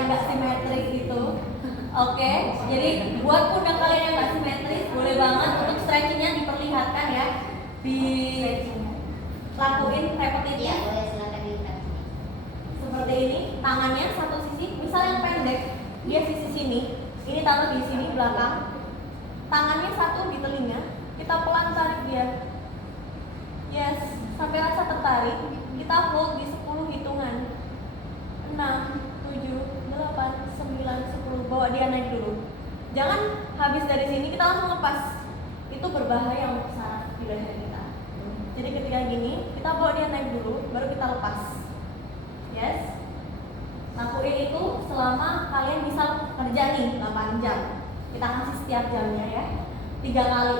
yang nggak simetris itu. Oke, jadi buat pundak kalian yang nggak simetris, boleh banget untuk stretchingnya diperlihatkan ya, dilakuin repetitif. Iya, boleh silakan dilihat. Seperti ini, tangannya satu sisi, misal yang pendek, dia sisi sini, ini taruh di sini belakang, tangannya satu di telinga, kita pelan tarik dia. Yes, sampai rasa tertarik, kita hold di 10 hitungan. 6, 7, 8, 9, 10, bawa dia naik dulu. Jangan habis dari sini kita langsung lepas. Itu berbahaya untuk saraf di leher kita. Jadi ketika gini, kita bawa dia naik dulu, baru kita lepas. Yes. Lakuin itu selama kalian bisa kerja nih 8 jam. Kita kasih setiap jamnya ya. 3 kali.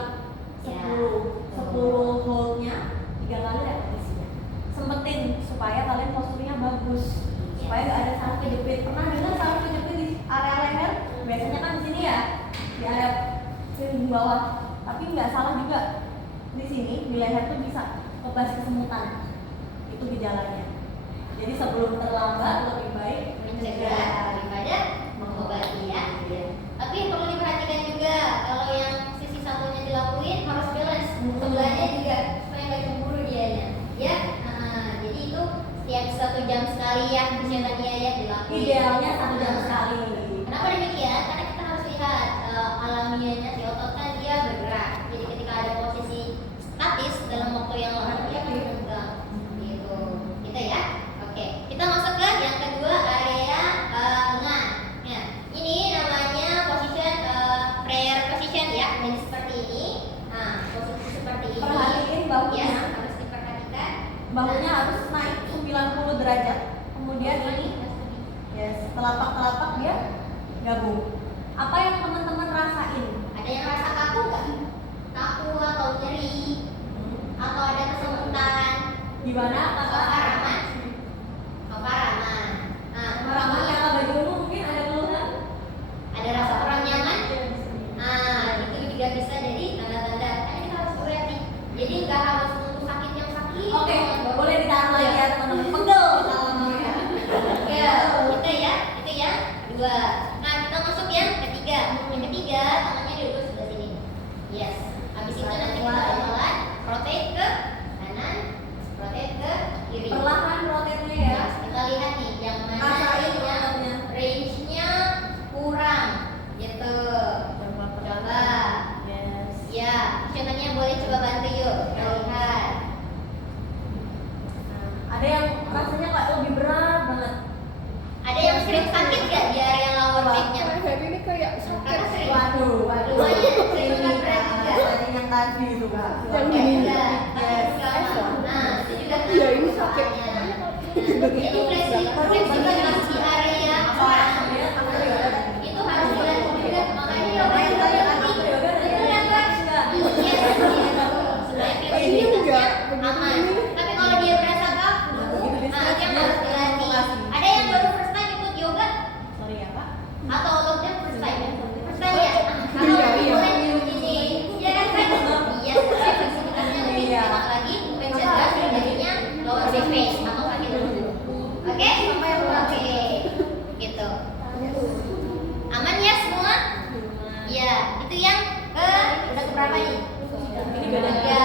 10 holdnya, 3 kali repetisinya. Sempetin supaya kalian posturnya bagus. Supaya nggak ada saraf kejepit. Pernah dengar saraf kejepit di area leher? Biasanya kan di sini ya, di area sini bawah. Tapi nggak salah juga di sini di leher tuh bisa kebas kesemutan. Itu gejalanya. Jadi sebelum terlambat lebih baik mencegah daripada mengobati ya. Tapi yang perlu diperhatikan juga kalau yang sisi satunya dilakuin harus balance. Sebelahnya juga supaya nggak cemburu dianya. Ya, jadi itu setiap 1 jam sekali ya persyaratannya ya dilakuin. Idealnya 1 jam sekali. Kenapa demikian? Karena kita harus lihat alamiahnya si otot kan dia bergerak. Jadi ketika ada posisi statis dalam waktu yang lama dia akan bergerak. Gitu. Gitu ya. Oke, kita masuk ke yang kedua area lengan. Ya, ini namanya position prayer position ya. Jadi seperti ini. Nah, posisi seperti ini. Perhatiin bahunya. Ya, harus diperhatikan. Bahunya harus naik 90 derajat. Kemudian ini, yes, telapak-telapak dia gabung. Apa yang teman-teman rasain? Ada yang rasa kaku nggak? Kaku atau nyeri? Atau ada kesemutan? Gimana? Kakak? Keparaman? Keparaman. Nah, Keparaman yang bajumu mungkin ada keluhan? ada rasa kurang nyaman? Nah, itu juga bisa jadi tanda-tanda. Karena kita harus berhati. Jadi nggak harus nunggu sakit yang sakit. Oke, boleh ditaruh lagi ya teman-teman. Pegel kalau namanya. Ya, itu ya, itu ya. Kedua. Nah, kita masuk yang ketiga. Yang ketiga, tangannya diurus sebelah sini. Yes. Habis itu nanti kita bakalan rotate ke kanan, rotate ke kiri. Perlahan rotetnya ya. Yes, kita lihat nih yang mana Rasain yang ototnya. range-nya kurang. Gitu. Coba. Yes. Ya, contohnya boleh coba bantu yuk. Kita lihat. Ada yang rasanya kayak lebih berat banget. Ada yang sering sakit nggak di area lower back-nya? Hari ini kayak sakit. Kakak sering. Waduh. Lumayan, sering Ini banget kan, juga. tadi yang tadi itu kak. Yang gini. Yes. Nah, itu juga Iya, ini sakit. Itu fleksibilitas di area kurang. Itu harus dilatih juga. Makanya Makanya tadi kita kan latih. yoga dari Betul ya, Kak? Iya, supaya fleksibilitasnya aman. Tapi kalau dia berasa kaku, nah itu yang harus dilatih. Ada yang baru first time ikut yoga Sorry ya pak. atau lockdown first time? First time ya? Kalau Iya. boleh di sini, ya kan? Iya, supaya fleksibilitasnya lebih enak lagi, mencegah terjadinya lower back pain atau sakit lutut. Oke? Oke. Gitu. Aman ya semua? Iya, itu yang udah keberapa nih? Ini beda.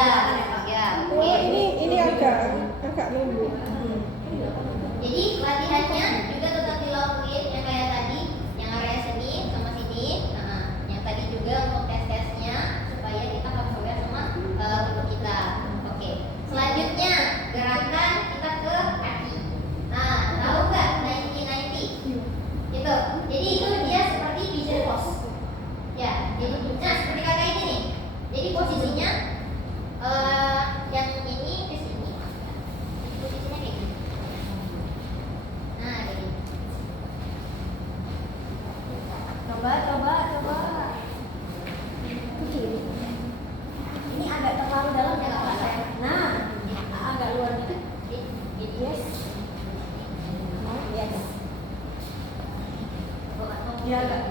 Ya, Oh, oke. ini agak nunggu. Jadi latihannya juga tetap dilakuin yang kayak tadi, yang area sini sama sini. Nah, yang tadi juga untuk tes-tesnya supaya kita harus aware sama tubuh kita. Oke. Selanjutnya gerakan kita ke kaki. Nah, tahu nggak 90-90? Gitu. Jadi itu dia seperti pigeon pose. Ya, jadi seperti kakak ini nih. Jadi posisinya yang ini ke sini. Posisinya kayak gini. Nah, kayak gini. Coba. Ini agak terlalu dalam ya kak saya. Nah, agak luar dikit. Yes. Yes. Ya agak.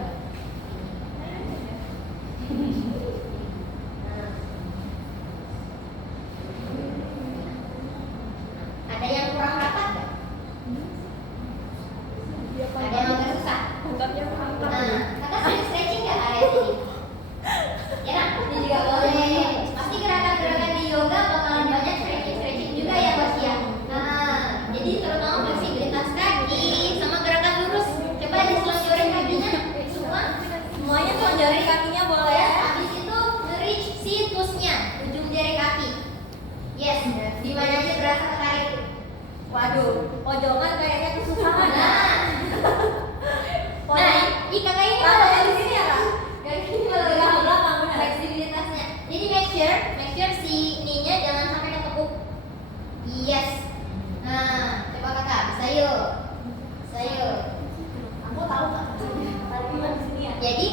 Ada yang kurang rapat nggak? Dia Ada yang agak susah? Jadi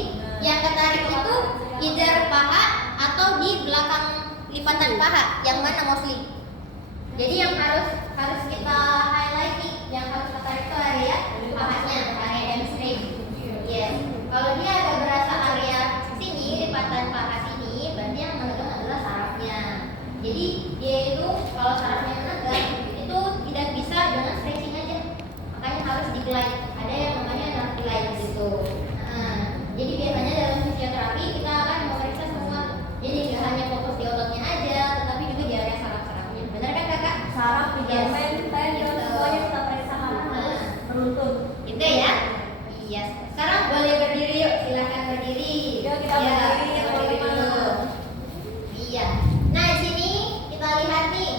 yang ketarik itu either paha atau di belakang lipatan paha. Yang mana mostly? Jadi yang harus kita highlight nih, yang harus ketarik itu area pahanya, area hamstring. Yes. Kalau dia ada berasa area sini, lipatan paha sini, berarti yang menegang adalah sarafnya. Jadi dia itu kalau sarafnya menegang itu tidak bisa dengan stretching aja, makanya harus di glide. Ada yang namanya nerve glide gitu. Nah, jadi biasanya dalam fisioterapi kita akan memeriksa semua. Jadi nggak hanya fokus di ototnya aja, tetapi juga di area saraf-sarafnya. Benar kan kakak? Saraf, ligamen, tendon, semuanya kita periksa karena harus beruntun. Gitu ya? Iya. Sekarang boleh berdiri yuk, silahkan berdiri. Yuk, kita Ya, berdiri ya, berdiri teman-teman. dulu. Iya. Nah, di sini kita lihat nih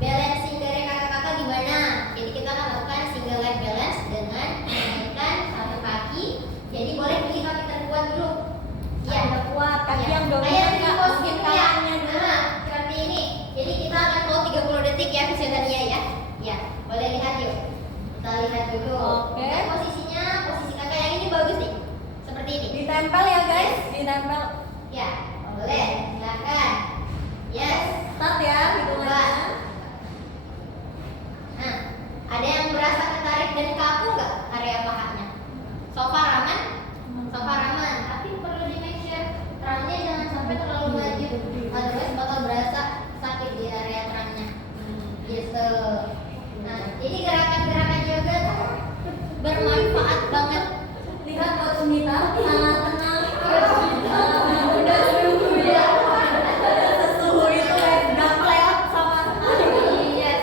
balancing dari kakak-kakak gimana. Jadi kita akan lakukan single leg balance dengan menaikkan satu kaki. Jadi boleh pilih kaki terkuat dulu. Iya. Ada kuat, kaki Iya. yang Kayak dominan di Kak, pos mungkin gitu ya. kanannya dulu. Nah, seperti ini. Jadi kita akan hold 30 detik ya fisioterapinya ya. Ya, boleh lihat yuk. Kita lihat dulu. Oke. Nah, posisinya, posisi kakak yang ini bagus nih. Seperti ini. Ditempel ya guys, ditempel. Ya, boleh. Silakan. Yes. Start ya hitungannya. Nah, ada yang berasa ketarik dan kaku nggak area pahanya? So far aman? So far aman. Tapi perlu di make sure trangnya jangan sampai terlalu maju. Otherwise bakal berasa sakit di area trangnya. Gitu. Nah, jadi gerakan-gerakan yoga tuh bermanfaat banget. Lihat Coach Mita sangat tenang. Udah suhu ya. Suhu itu nggak kelewat sama sekali. Yes.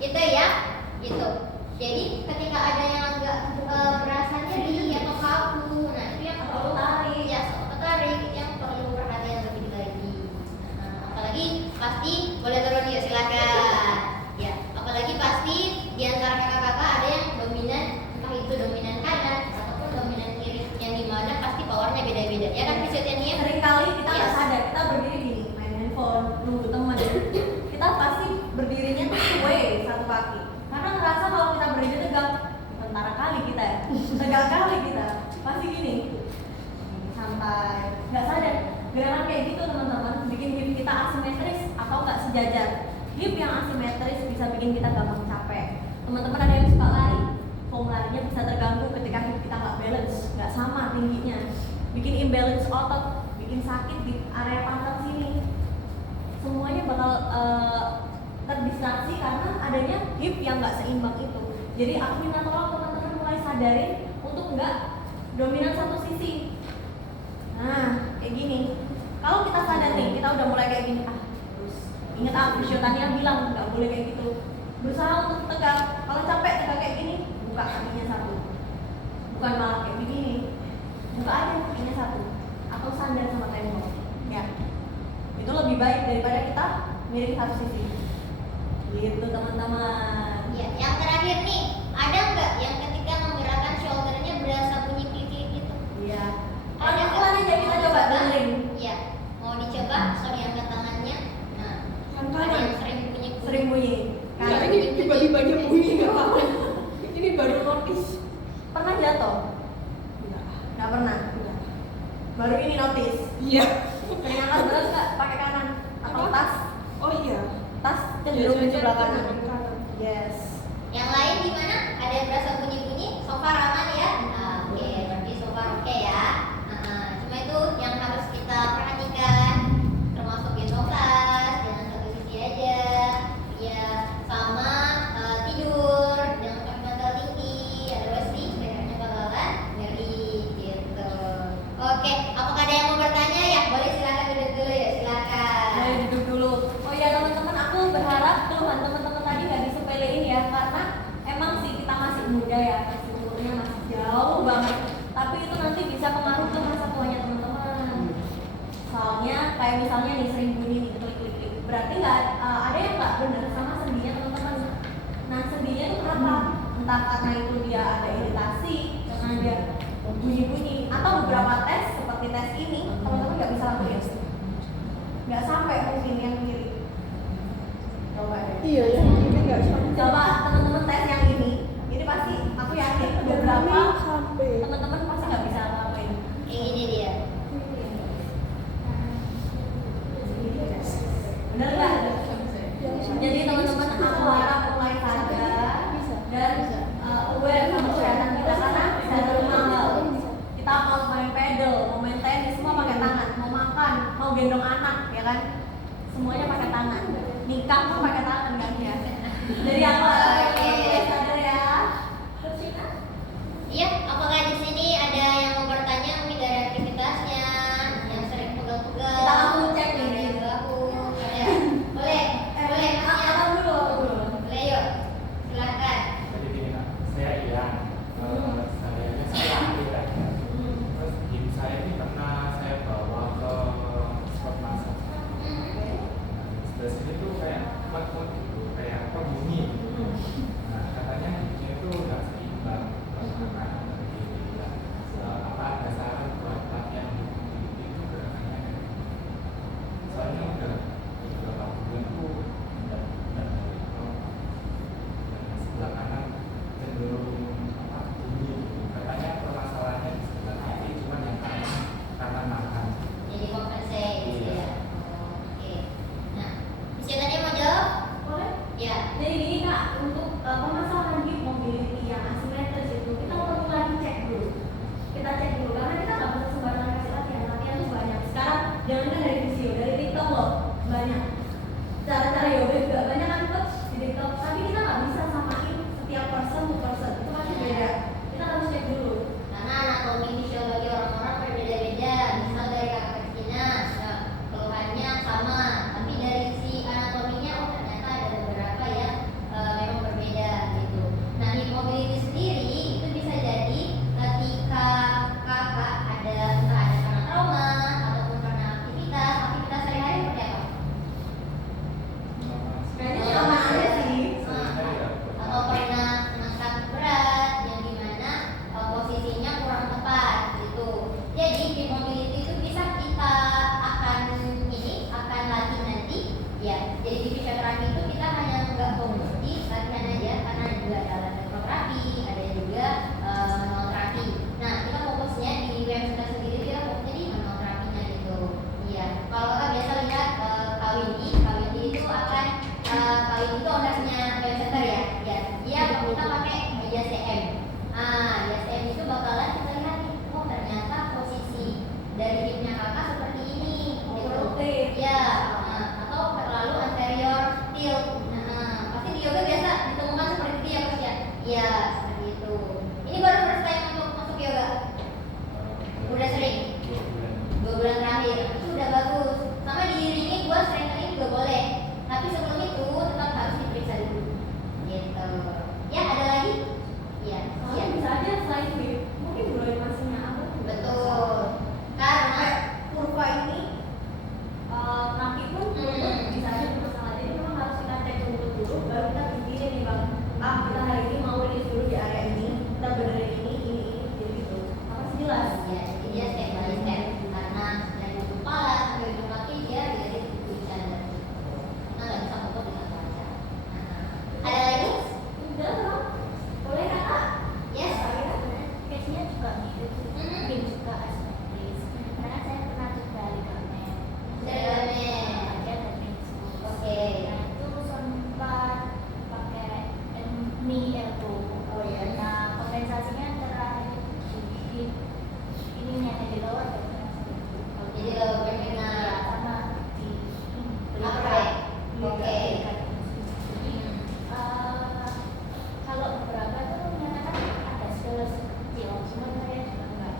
Gitu ya. Gitu. Jadi ketika ada yang agak berasa nyeri atau kaku, nah itu yang perlu tarik, ya tarik itu yang perlu perhatian lebih lagi. Apalagi pasti boleh turun yuk silakan. Ya, apalagi pasti di antara kakak-kakak ada yang dominan, entah itu dominan kanan ataupun dominan kiri, yang dimana pasti powernya beda-beda. Ya kan fisioterapinya? Sering kali kita nggak Yes. sadar, kita berdiri gini, main handphone, nunggu teman. Kita pasti berdirinya tuh sway satu kaki. Karena ngerasa kalau kita berdiri tegak, tentara kali kita ya, tegak kali kita. Pasti gini, santai, nggak sadar. Gerakan kayak gitu teman-teman, bikin hip kita asimetris atau nggak sejajar. Hip yang asimetris bisa bikin kita gampang capek. Teman-teman ada yang suka lari, form larinya bisa terganggu ketika hip kita nggak balance, nggak sama tingginya, bikin imbalance otot, bikin sakit di area pangkal sini. Semuanya bakal terdistraksi karena adanya hip yang nggak seimbang itu. Jadi aku minta tolong teman-teman mulai sadarin untuk nggak dominan satu sisi. Nah, kayak gini. Kalau kita sadar nih, kita udah mulai kayak gini. Terus ingat fisioterapinya bilang nggak boleh kayak gitu. Berusaha untuk tegak. Kalau capek tegak kayak gini, buka kakinya satu. Bukan malah kayak begini. Buka aja kakinya satu. Atau sandar sama tembok. Ya. Itu lebih baik daripada kita miring satu sisi. Gitu teman-teman. Ya, yang terakhir nih, ada nggak yang ketika menggerakkan shouldernya berasa bunyi klik-klik gitu? Iya. Ada Pelan aja kita coba dengerin. Iya, mau dicoba? Sorry angkat tangannya. Nah, Yang ada yang kanan. sering bunyi. Sering bunyi. Ya, Kan? ini tiba-tiba aja bunyi nggak apa-apa. Ini baru notice. Pernah jatuh? Enggak. Nggak pernah. Enggak. Baru ini notice. Iya. Sering angkat berat nggak pakai kanan atau Apa? tas? Oh iya. Tas cenderung di sebelah kanan. kanan. Yes. Yang lain gimana? Ada yang berasa bunyi-bunyi? So far aman ya? Oke, berarti so far oke ya. Cuma itu yang harus kita perhatikan, termasuk gendong tas, jangan satu sisi aja. Ya, sama tidur, jangan pakai bantal tinggi. Otherwise nih lehernya bakalan nyeri gitu. Oke, apakah ada yang mau bertanya ya? Boleh silakan duduk dulu ya, silakan. Boleh duduk dulu. Oh ya teman-teman, aku berharap keluhan teman-teman tadi nggak disepelein ya, karena emang sih kita masih muda ya, masih umurnya masih jauh banget. Tapi itu nanti bisa pengaruh ke masa tuanya teman-teman. Soalnya kayak misalnya nih sering bunyi nih klik-klik, berarti nggak ada yang nggak benar sama sendinya teman-teman. Nah sendinya itu kenapa? Entah karena itu dia ada iritasi, karena dia bunyi-bunyi, atau beberapa tes seperti tes ini teman-teman nggak bisa lakuin. Nggak sampai mungkin yang kiri. Coba deh. Iya ya, ini nggak sampai. Coba teman-teman tes yang ini pasti aku yakin beberapa sampai. teman-teman pasti nggak apakah di sini ada yang mau bertanya mungkin dari aktivitasnya, yang sering pegal-pegal? Kita langsung cek nih. Yang baku. Ada? Boleh, boleh. Masnya? Apa dulu? Boleh yuk, silakan. Jadi gini Kak, saya Ian. Saya ahli ya. Terus tim saya ini pernah saya bawa ke spot masak. Dari sini tuh kayak lemot gitu, kayak bunyi. Nah katanya giginya itu nggak seimbang gerakan dari apa ada saran buat latihan itu gerakannya. Soalnya udah beberapa bulan tuh tidak sebelah kanan cenderung apa bunyi gitu. Katanya permasalahannya di sebelah kiri, cuman yang kanan karena makan. Jadi compensate gitu ya. Oke. Nah, bisa tanya mau jawab? Boleh? Ya. Jadi gini Kak, untuk permasalahan hip mobility yang asimetris itu kita perlu lagi cek dulu. Kita cek dulu karena kita nggak bisa sembarangan kasih latihan. Latihan tuh banyak. Sekarang jangan dari video, dari TikTok loh banyak. Cara-cara yoga juga banyak kan coach di TikTok. Tapi kita nggak bisa samain setiap person to person. Itu pasti beda. Kita harus cek dulu. Karena anatomi fisiologi orang-orang berbeda-beda. Misal dari kakak Kristina, keluhannya sama, tapi dari si anatominya oh ternyata ada beberapa yang memang berbeda gitu. Nah, hip mobility sendiri itu bisa jadi ketika kakak ada entah ada karena trauma ataupun karena aktivitas sehari-hari seperti apa? Kayaknya sih aman aja sih. Atau pernah ngangkat berat yang dimana posisinya kurang tepat gitu. Jadi hip mobility itu bisa kita akan latih nanti ya. Jadi di fisioterapi itu kita hanya nggak fokus di latihan aja karena juga ada elektroterapi, ada juga manual terapi. Nah kita fokusnya di UM sendiri kita fokusnya di manual terapinya gitu. Iya. Kalau kakak biasa lihat Kawindi itu akan Kawindi itu ownernya UM Center ya. Ya. Dia kita pakai YCM. YCM itu bakalan kita lihat nih, oh ternyata posisi dari hipnya kakak seperti ini gitu. Rotate. Ya, atau terlalu anterior tilt. Pasti di yoga biasa ditemukan seperti itu ya Coach ya. Iya, seperti itu. Ini baru first time untuk masuk yoga. Udah sering? 2 bulan terakhir. Itu udah bagus. Sama diiringi buat strength training juga boleh. Tapi sebelum itu tetap harus diperiksa dulu. Gitu. Ya, ada lagi? Iya. Soalnya bisa aja selain hip, mungkin mulai masihnya apa? Betul. Karena Kayak kurva ini kaki pun lutut bisa aja bermasalah. Jadi memang harus kita cek lutut dulu, baru kita pikirin nih bang. Kita hari ini mau rilis dulu di area ini, kita benerin ini, jadi gitu. Apa sih jelas? ya, jadi dia step by step karena dari ujung kepala sampai ujung kaki dia dari bisa kita nggak bisa fokus di satu aja. Ada lagi? Udah bang, boleh kakak? Yes. Case-nya juga mirip, Mhm. mungkin juga asimetris. Karena saya pernah juga ligamen. Ligamen. Dia ada meniscus. Oke. Nah itu sempat pakai knee elbow. Oh ya. Nah kompensasinya terakhir itu di ininya di lower back. Jadi lower back kena. Sama di Apa? Oke. Jadi kalau beberapa itu menyatakan ada skeletal kecil, cuma saya juga nggak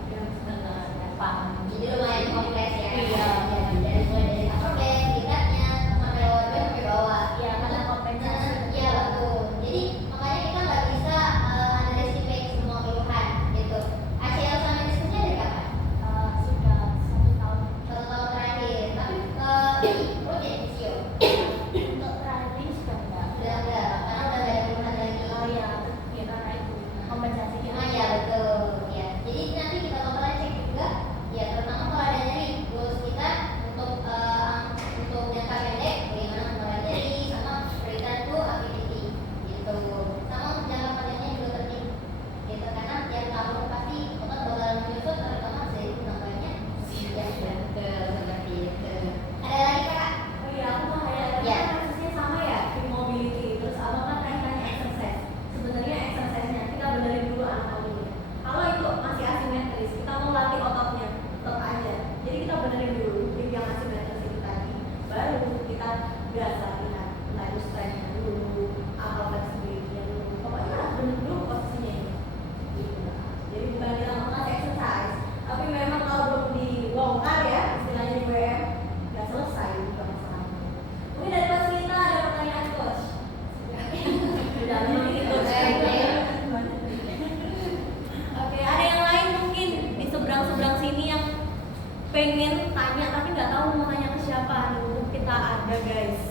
tanya tapi nggak tahu mau tanya ke siapa. Nih, kita ada guys.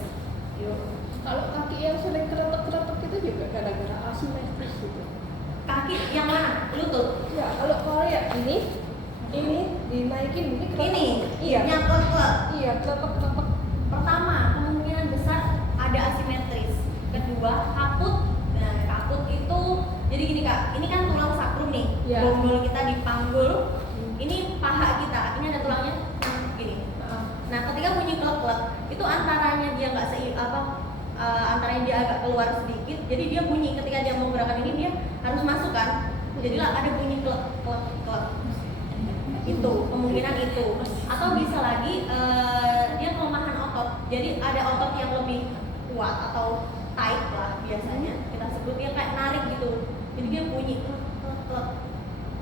Yuk. Kalau kaki yang sering keretek-keretek itu juga gara-gara asimetris gitu. Kaki yang mana? Lutut. Ya, kalau ya ini dinaikin ini keretek. Ini. Iya. Yang klek. Iya, keretek-keretek. Pertama, kemungkinan besar ada asimetris. Kedua, kaput. Nah, kaput itu jadi gini Kak, ini kan tulang sakrum nih. Iya. Bonggol kita dipanggul. Ini paha kita, ini ada tulangnya gini. Nah, ketika bunyi klek-klek, itu antaranya dia nggak antaranya dia agak keluar sedikit, jadi dia bunyi ketika dia mau gerakan ini dia harus masuk kan. Jadilah ada bunyi klek-klek. Itu kemungkinan itu. Atau bisa lagi dia kelemahan otot. Jadi ada otot yang lebih kuat atau tight lah biasanya kita sebut, dia kayak narik gitu. Jadi dia bunyi klek-klek.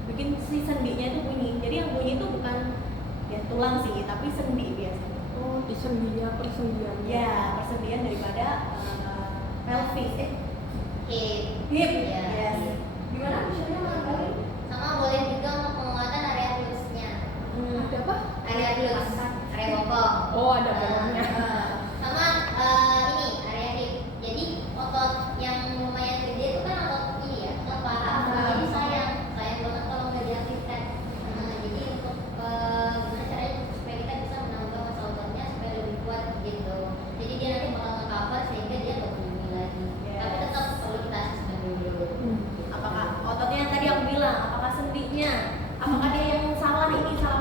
Bikin si sendinya itu bunyi. Jadi yang bunyi itu bukan ya tulang sih, tapi sendi biasanya. Oh, di sendinya persendian. Ya, persendian daripada pelvis. Hip. Hip. Ya. Yes. Gimana misalnya menggambarin? Sama boleh juga untuk penguatan area glutsnya. Ada apa? Area gluts, area bokong. Oh, ada bawahnya. Sama ini area hip. Jadi otot yang lumayan gede itu kan otot ini ya, otot paha. Jadi sayang banget kalau nggak diaktifkan. Jadi untuk gimana caranya supaya kita bisa menambah masa ototnya supaya lebih kuat gitu. Jadi dia nanti bakal nge-cover sehingga dia nggak bunyi lagi. Yes. Tapi tetap perlu kita asesmen dulu. Apakah ototnya yang tadi aku bilang, apakah sendinya, apakah dia yang salah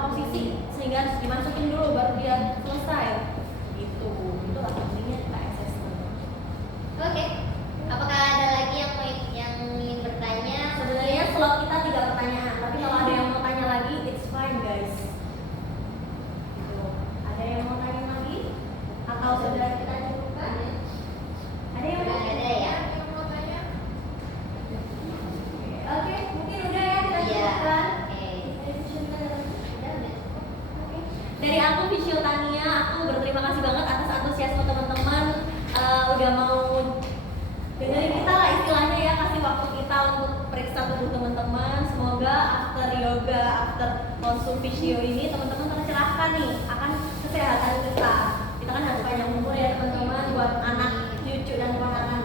posisi sehingga harus dimasukin dulu baru dia selesai. Gitu. Itulah pentingnya kita assessment. Oke. Apakah ada lagi yang ingin bertanya? Sebenarnya slot kita 3 pertanyaan, tapi kalau ada yang mau tanya lagi, it's fine guys. Gitu. Ada yang mau tanya lagi? Atau sudah kita cukupkan? Ada yang Udah mau ada ya? Oke, mungkin udah ya kita Iya. cukupkan. Oke. Dari aku Fisiotania, aku berterima kasih banget atas antusiasme teman-teman udah mau dengerin kita lah istilahnya ya, kasih waktu kita untuk periksa tubuh teman-teman. Semoga after yoga, after konsum fisio ini teman-teman tercerahkan nih akan kesehatan kita. Kita kan harus panjang umur ya teman-teman, buat anak, cucu dan keponakan